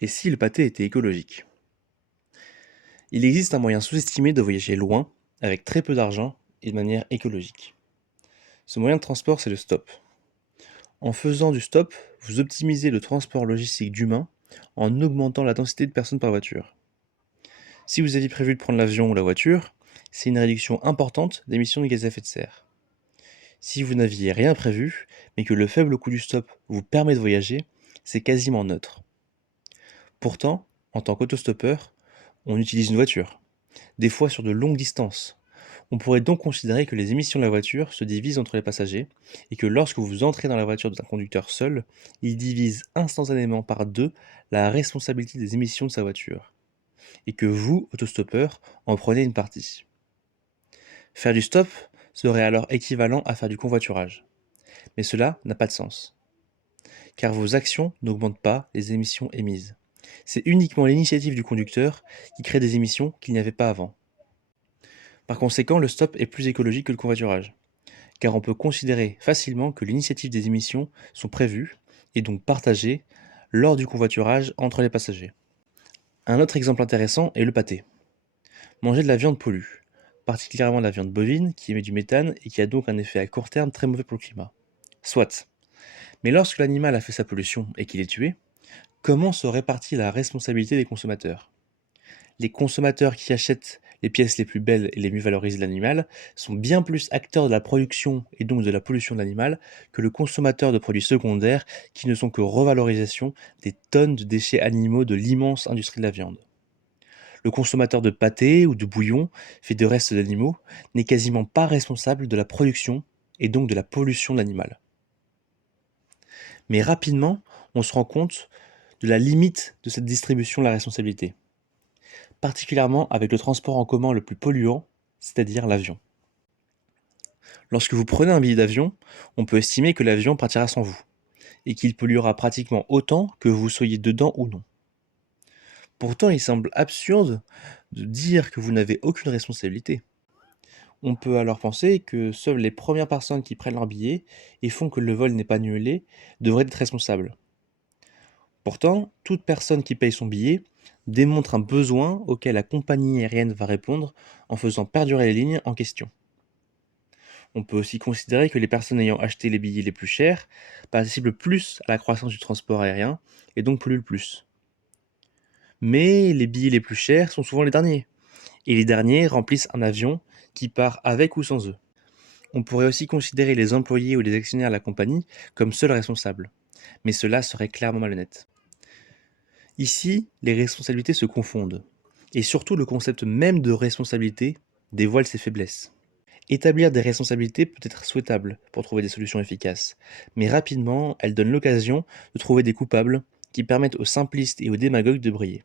Et si le pâté était écologique? Il existe un moyen sous-estimé de voyager loin, avec très peu d'argent et de manière écologique. Ce moyen de transport, c'est le stop. En faisant du stop, vous optimisez le transport logistique d'humains en augmentant la densité de personnes par voiture. Si vous aviez prévu de prendre l'avion ou la voiture, c'est une réduction importante d'émissions de gaz à effet de serre. Si vous n'aviez rien prévu, mais que le faible coût du stop vous permet de voyager, c'est quasiment neutre. Pourtant, en tant qu'autostoppeur, on utilise une voiture, des fois sur de longues distances. On pourrait donc considérer que les émissions de la voiture se divisent entre les passagers et que lorsque vous entrez dans la voiture d'un conducteur seul, il divise instantanément par deux la responsabilité des émissions de sa voiture et que vous, autostoppeur, en prenez une partie. Faire du stop serait alors équivalent à faire du convoiturage. Mais cela n'a pas de sens, car vos actions n'augmentent pas les émissions émises. C'est uniquement l'initiative du conducteur qui crée des émissions qu'il n'y avait pas avant. Par conséquent, le stop est plus écologique que le covoiturage, car on peut considérer facilement que l'initiative des émissions sont prévues et donc partagées lors du convoiturage entre les passagers. Un autre exemple intéressant est le pâté. Manger de la viande pollue, particulièrement la viande bovine qui émet du méthane et qui a donc un effet à court terme très mauvais pour le climat. Soit. Mais lorsque l'animal a fait sa pollution et qu'il est tué, comment se répartit la responsabilité des consommateurs? Les consommateurs qui achètent les pièces les plus belles et les mieux valorisées de l'animal sont bien plus acteurs de la production et donc de la pollution de l'animal que le consommateur de produits secondaires qui ne sont que revalorisation des tonnes de déchets animaux de l'immense industrie de la viande. Le consommateur de pâté ou de bouillon fait de restes d'animaux n'est quasiment pas responsable de la production et donc de la pollution de l'animal. Mais rapidement, on se rend compte de la limite de cette distribution de la responsabilité, particulièrement avec le transport en commun le plus polluant, c'est-à-dire l'avion. Lorsque vous prenez un billet d'avion, on peut estimer que l'avion partira sans vous, et qu'il polluera pratiquement autant que vous soyez dedans ou non. Pourtant, il semble absurde de dire que vous n'avez aucune responsabilité. On peut alors penser que seules les premières personnes qui prennent leur billet et font que le vol n'est pas annulé devraient être responsables. Pourtant, toute personne qui paye son billet démontre un besoin auquel la compagnie aérienne va répondre en faisant perdurer les lignes en question. On peut aussi considérer que les personnes ayant acheté les billets les plus chers participent le plus à la croissance du transport aérien et donc polluent le plus. Mais les billets les plus chers sont souvent les derniers, et les derniers remplissent un avion qui part avec ou sans eux. On pourrait aussi considérer les employés ou les actionnaires de la compagnie comme seuls responsables, mais cela serait clairement malhonnête. Ici, les responsabilités se confondent, et surtout le concept même de responsabilité dévoile ses faiblesses. Établir des responsabilités peut être souhaitable pour trouver des solutions efficaces, mais rapidement, elle donne l'occasion de trouver des coupables qui permettent aux simplistes et aux démagogues de briller.